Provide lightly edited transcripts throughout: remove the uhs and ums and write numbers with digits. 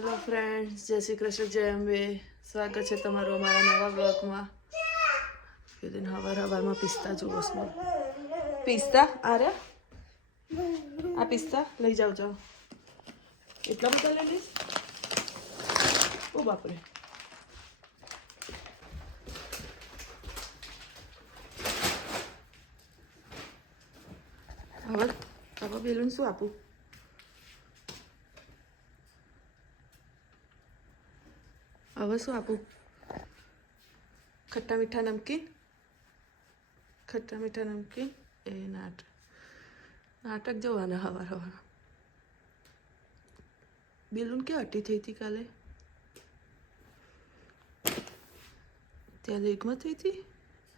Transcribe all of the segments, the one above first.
Hello friends, जय श्री कृष्ण, जय अंबे। स्वागत है તમારું અમારા નવા બ્લોગમાં। પેલી હવારમાં પિસ્તા જોવો છો? પિસ્તા અરે આ પિસ્તા લઈ જાઓ જાઓ। એટલા બધા લઈ લઈશ? ઓ બાપરે, હવે બેલુન શું આપું? હવે શું આપું? ખટ્ટા મીઠા નમકીન, ખટ્ટા મીઠા નમકીન એ નાટક જોવાના હવાર હવાર। બેલુન કે હટી થઈ હતી કાલે? ત્યાં લેગમાં થઈ હતી?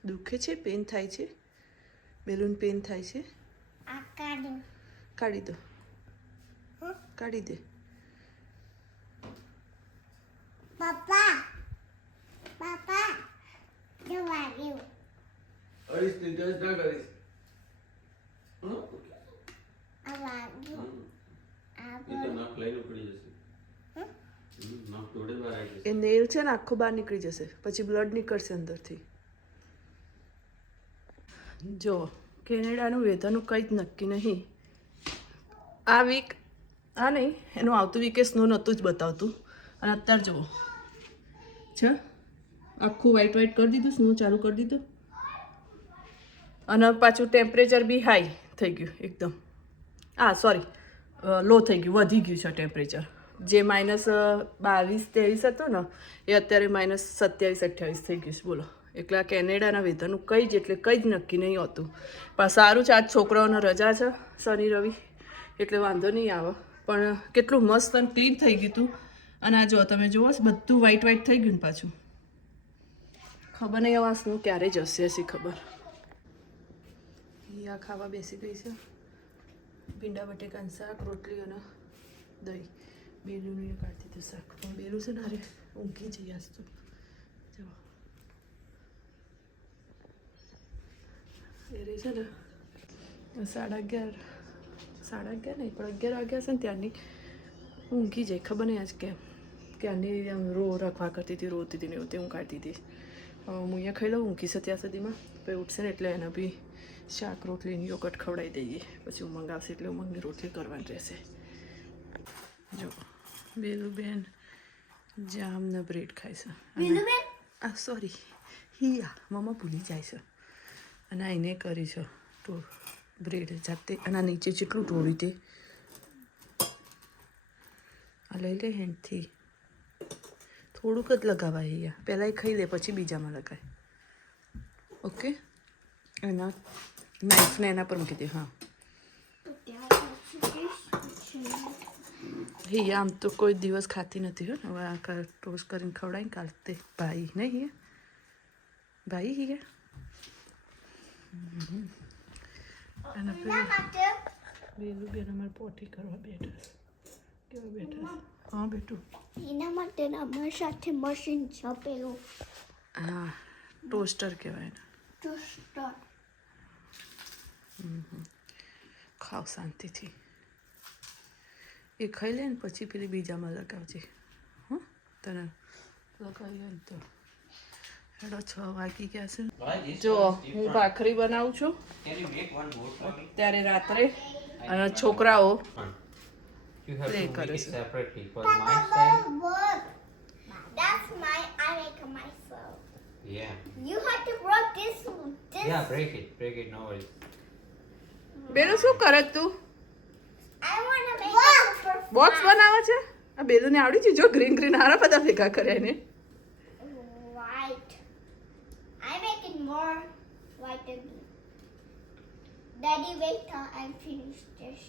દુખે છે? પેન થાય છે? બેલુન પેન થાય છે? કાઢી દો, કાઢી દે। Papa, Papa, do you? Aris, tu just not Aris. I love you. ये तो नाक लाइन पड़ी जैसे नाक थोड़े बार आई એ નેલ છે ને આખો બહાર નીકળી જશે, પછી બ્લડ નીકળશે અંદરથી। જો કેનેડાનું વેધરનું કંઈ જ નક્કી નહીં। આ વીક આ નહીં, એનું આવતું વીકે સ્નો નહોતું જ બતાવતું, અને અત્યારે જુઓ છે આખું વ્હાઈટ વ્હાઈટ કરી દીધું, સ્નો ચાલુ કરી દીધું, અને પાછું ટેમ્પરેચર બી હાઈ થઈ ગયું એકદમ। હા સોરી, લો થઈ ગયું, વધી ગયું છે ટેમ્પરેચર। જે -22-23 હતો ને એ અત્યારે -27-28 થઈ ગયું છે, બોલો। એટલે આ કેનેડાના વેધરનું કંઈ જ નક્કી નહીં હોતું। પણ સારું છે, આજ છોકરાઓને રજા છે શનિ રવિ, એટલે વાંધો નહીં આવે। પણ કેટલું મસ્ત અને ક્લીન થઈ ગયું હતું। અને આ જો તમે જુઓ બધું વ્હાઈટ વ્હાઈટ થઈ ગયું ને પાછું। ખબર નહીં હવે શું ક્યારે જશે હશે ખબર। આ ખાવા બેસી ગઈ છે, ભીંડા બટેકાનું શાક, રોટલી અને દહીં। બેલું કાઢી દીધું શાક, પણ બેલું છે ને અરે ઊંઘી જઈ આજ તો। જો એ રહી છે ને 11:30 નહીં પણ 11 વાગ્યા છે ને ત્યારની ઊંઘી જાય, ખબર નહીં આજ કેમ। ક્યારની આમ રખવા કરતી હતી, રોતી હતી ને એવું તે હું કાઢતી હતી। હું અહીંયા ખાઈ લઉં, ઊંઘી છે ત્યાં સુધીમાં, પછી ઉઠશે ને એટલે એને બી શાક રોટલીની યોગટ ખવડાવી દઈએ, પછી ઉમંગ આવશે એટલે ઉમંગની રોટલી કરવાની રહેશે। જો બેલુબેન જામ ને બ્રેડ ખાય છે। આ સોરી હિયા મમ્મા ભૂલી જાય છે। અને આ એને કરી છે બ્રેડ જાતે, અને આ નીચે જેટલું ઢોળ્યું તે આ લઈ લે હેન્ડથી, થોડુંક જ લગાવાય અહીંયા, પહેલાં એ ખાઈ લે પછી બીજામાં લગાય, ઓકે। એના નાઇફને એના પર મૂકી દે, હા। હિયા આમ તો કોઈ દિવસ ખાતી નથી હો, હવે આ ટોસ્ટ કરીને ખવડાવીને કાલતે ભાઈ નહીં હિયા, ભાઈ હિયા। અને પેલું બેન અમારે પોટી કરવા બેઠા, કેવા બેઠા? હા બેઠું, એના માટે અમારી સાથે મશીન છે પેલું, હા ટોસ્ટર કહેવાય ને, ટોસ્ટર। ખાવ શાંતિથી, એ ખાઈ લે ને પછી પેલી બીજામાં લગાવજે, હં તને લગાવીએ ને તો। હેડો 6 વાગી ગયા છે। જો હું ભાખરી બનાવું છું ત્યારે રાત્રે, અને છોકરાઓ You have Play to make કરે it છે। separately for my style. That's my, I make it myself. Yeah. You have to break this. Yeah, break it, no worries. બેલું શું કરે તું? I want to make it super box બનાવે છે? આ બેલુને આવડી છે? જો ગ્રીન ગ્રીન હારા બધા ભેગા કર્યા એને। white. I make it more white than me. Daddy, wait till I finish this.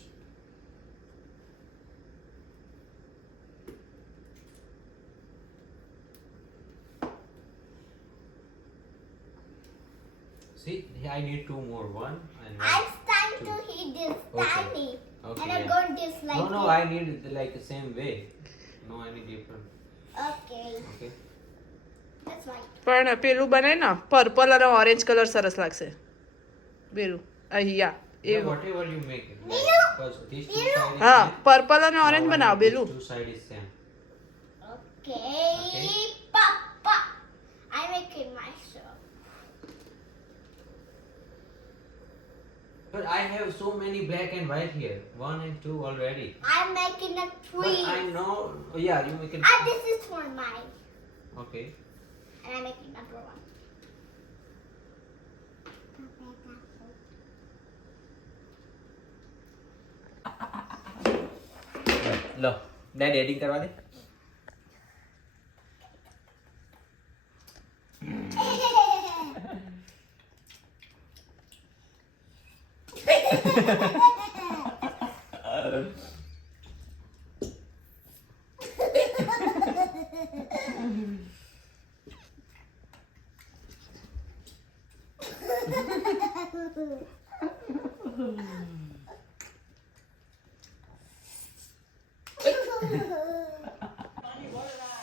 See, I need 2 more. 1 and 1. I'm starting to 2. hit this Okay. tiny. Okay, And I'm yeah. going this like No, this. I need it like the same way. No, I need different. Okay. Okay. That's right. પણ પેલું બને ને purple અને orange colour સરસ લાગશે બેલું અહીંયા એ Yeah, whatever you make it. Like, Milu! because these two Milu! side is હા same. Purple અને Now ઓરેન્જ I બનાવો need these બેલું। 2 side is same. Okay. Papa. I make it myself. But I have so many black and white here. 1 and 2 already. I'm making a But tree. I know. Yeah, you make it. And this is for mine. Okay. And I'm making number one. Low dad adding करवा दे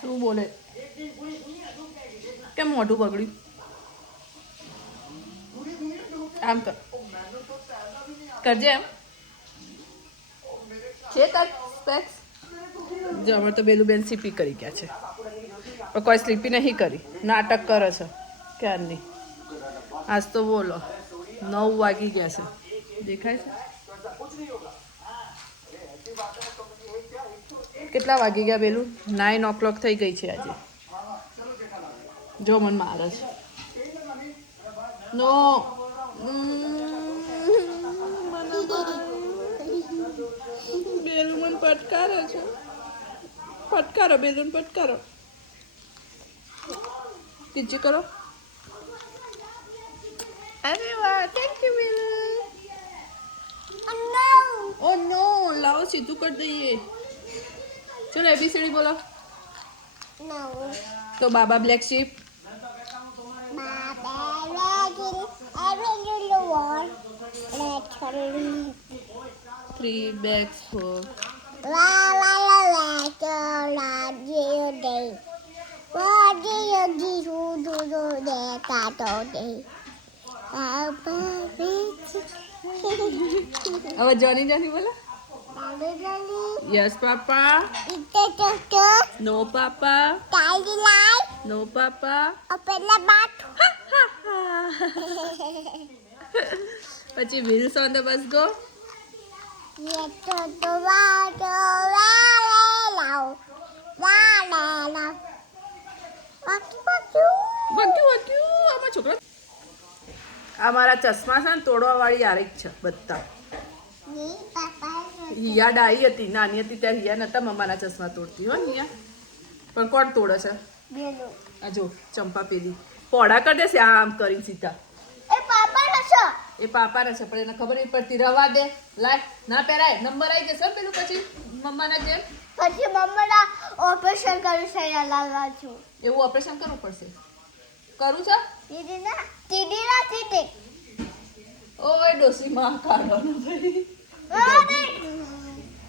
શું બોલે કેમ મોઢું બગડ્યું આમ કર કરજે એમ છે તાર સ્પેક્સ જો અમે તો બેલુબેન સીપી કરી ગયા છે પણ કોઈ સ્લીપી નહીં કરી નાટક કરે છે ક્યારની આજ તો બોલો 9 વાગી ગયા છે દેખાય છે કેટલા વાગી ગયા પેલું 9 o'clock થઈ ગઈ છે આજે જો મન મારે છે નો બેલું મન પટકારે છે પટકારો બેલુન પટકારો તીજી કરો અરે વાહ થેન્ક યુ બેલું Oh no. ઓ નો લાવો સીધું કરી દઈએ ચલો એબીસીડી બોલો No. તો baa baa black sheep Baba wagging every little one. Naturally. 3 bags for La la la la la la you day. What do you do that I don't do? Baba હવે જોની Johny બોલો Daddy, yes papa it's no papa Daddy light. No papa Open the bath. પછી wheels on the bus go Yes, the water, wow. વાગ્યું આમાં છોકરા આ મારા ચશ્મા છે ને તોડવાવાળી આરીક છે બધા હિયા ડાઈ હતી નાની હતી ત્યાં હિયા નતા મમ્માના ચશ્મા તોડતી હો હિયા પણ કોણ તોડે છે આ જો ચંપા પેલી પોડા કરી દેશે આમ કરી સીધા એ પાપાને છે પણ એને ખબર નહીં પડતી રવા દે લાય ના પહેરાય નંબર આવી જશે પેલું પછી મમ્માના જેમ પછી મમ્માના ઓપરેશન કર્યું છે લાલા છું એવું ઓપરેશન કરવું પડશે કરું છે તીડી ઓય ડોસી માં કાઢવાનો ભાઈ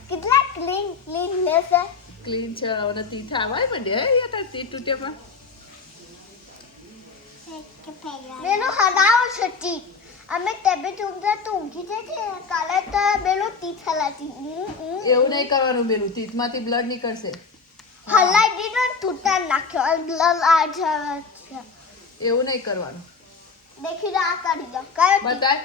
કેટલા ક્લીન લેશે ક્લીન છે અને તીઠ આવાય પડે હે યાર તાર તીઠ તૂટે પણ બેલો હલાવો છે ટીથ અમે ટેબે ઊંઘતા તો ઊંઘી જાય છે કાલે તો બેલો ટીથ હલાતી એવું નહીં કરવાનું બેલું તીથમાંથી બ્લડ નીકળશે હલાઈ દીધો ને તૂટા નાખ્યો અને બ્લડ આ જાય છે એવું નહીં કરવાનું દેખી આ કરી દો કયો ટીથ? બતાય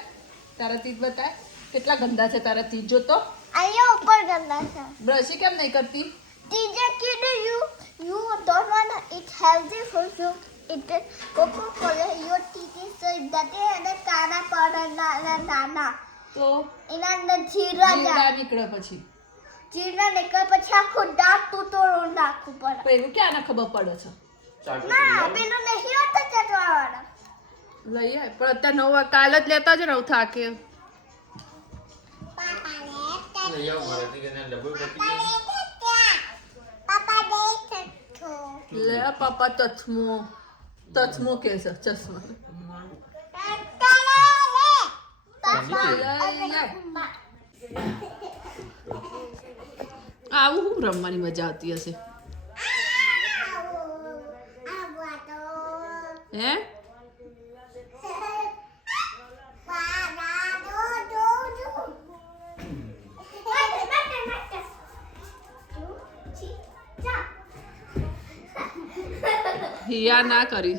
તારા તીથ બતાય કેટલા ગંદા છે તારા તીથ જોતો અહીંયા ઉપર ગંદા છે બ્રશી કેમ નહીં કરતી ટીચર કીધું you don't want to eat healthy food you eat Coca-Cola your teeth is so dirty અને કાના પડે નાના તો એના અંદર જીરા જીવડા નીકળે પછી જીરા નીકળે પછી આખું દાંત તૂટોડું નાખવું પડે તો એવું ક્યાં ના ખબર પડે છે ના પેલું નહીં હોતા ચટવાવાળા લઈ આય પણ અત્યારે 9 વાગે કાલ જ લેતા જ ને હું થાકે नहीं आओ मारे ठीक है ना डबल पट्टी લે પાપા તથમો કે છે ચશ્મા આવું હું રમવાની મજા આવતી હશે હે હિયા ના કરી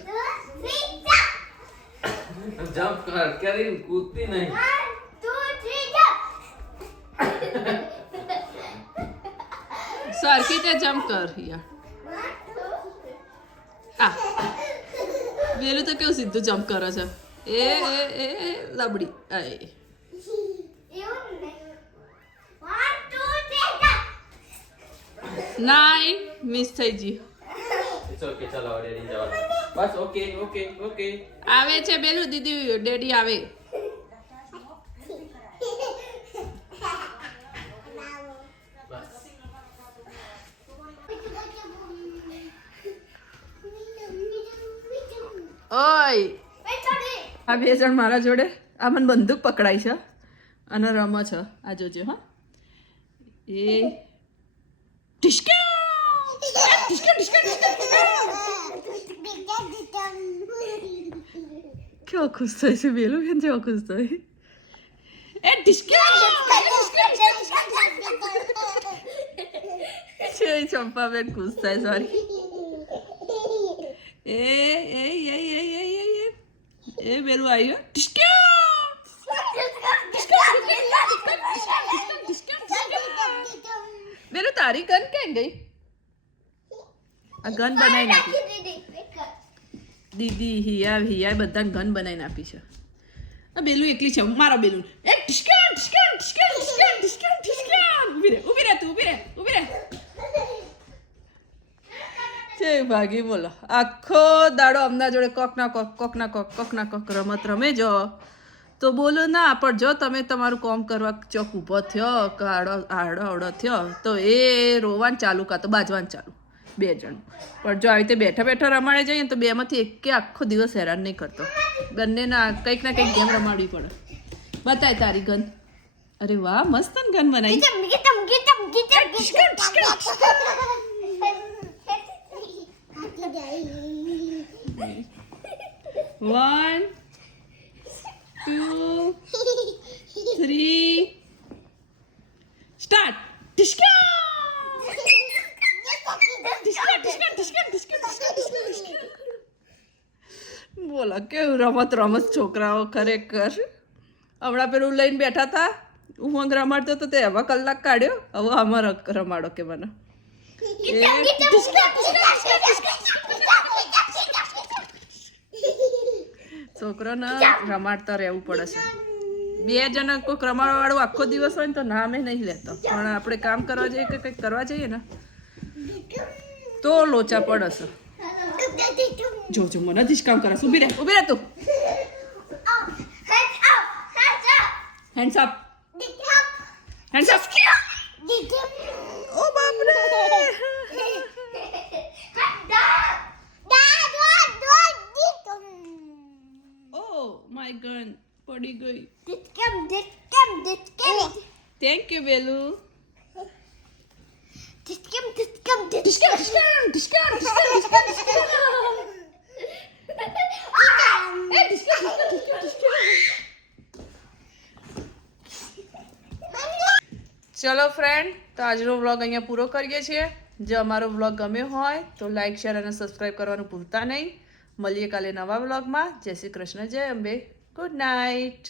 જમ્પ કરીને કૂદતી નહીં. સરખી તે જમ્પ કર હિયા આ વેલું તો કેવું સીધું જમ્પ કરે છે એ લબડી એ નાઈ મિસ થઈ ગઈ It's okay, ચાલો હવે ડેડી જવા દો. બસ ઓકે ઓકે ઓકે. આવે છે બેલું દીદી ડેડી આવે ઓય આ બે જણ મારા જોડે આ મને બંદૂક પકડાઈ છે અને રમો છે આ જોજો હા એ ટિશ્કા કેવો ખુશ થાય છે બેલું બેન જેવો ખુશ થાય એ ટિશ્કા છે ચંપા બેન ખુશ થાય સોરી એ બેલું આવ્યો ટિશ્કા બેલું તારી ગન ક્યાં ગઈ આ ગન બનાવી નાખી દીદી હિયા બધાને ગન બનાવીને આપી છે આ બેલું એકલી છે મારા બેલું એ ટિશ્કા ઊભી રહે તું ઊભી રહે છે ભાગી બોલો આખો દાડો અમના જોડે કોક ના કોક રમત રમે જો તો બોલો ના પણ જો તમે તમારું કામ કરવા ચોક ઊભો થયો કે આડો થયો તો એ રોવાનું ચાલુ કાં તો બાજવાનું ચાલુ બે જણ પણ જો આવી રીતે બેઠા રમાડે જઈએ ને તો બેમાંથી એકે આખો દિવસ હેરાન નહીં કરતો બંનેના કંઈક ના કંઈક ગેમ રમાડવી પડે બતાય તારી ગન અરે વાહ મસ્ત ગન બનાવી One, 2, 3, start. Tishka! બોલો કેવું રમત છોકરાઓ ખરેખર હમણાં પેલું લઈને બેઠા હતા હું રમાડતો તો તે હવે કલાક કાઢ્યો હવે આમાં રમાડો કે મને છોકરાને રમાડતા રહેવું પડે છે બે જણા કોઈક રમાડવા વાળું આખો દિવસ હોય ને તો નામે નહીં લેતો પણ આપણે કામ કરવા જઈએ કે કંઈક કરવા જઈએ ને તો લોચા પડે છે જો મને જ કામ કરે ઊભી રહે તું હેન્ડ્સ અપ ઓ બાપ રે ઓ માય ગન પડી ગઈ થેન્ક યુ બેલુ ચલો ફ્રેન્ડ તો આજનો વ્લોગ અહીંયા પૂરો કરીએ છીએ જો અમારો વ્લોગ ગમ્યો હોય તો લાઈક શેર અને સબસ્ક્રાઈબ કરવાનું ભૂલતા નહીં મળીએ કાલે નવા વ્લોગમાં જય શ્રી કૃષ્ણ જય અંબે ગુડ નાઇટ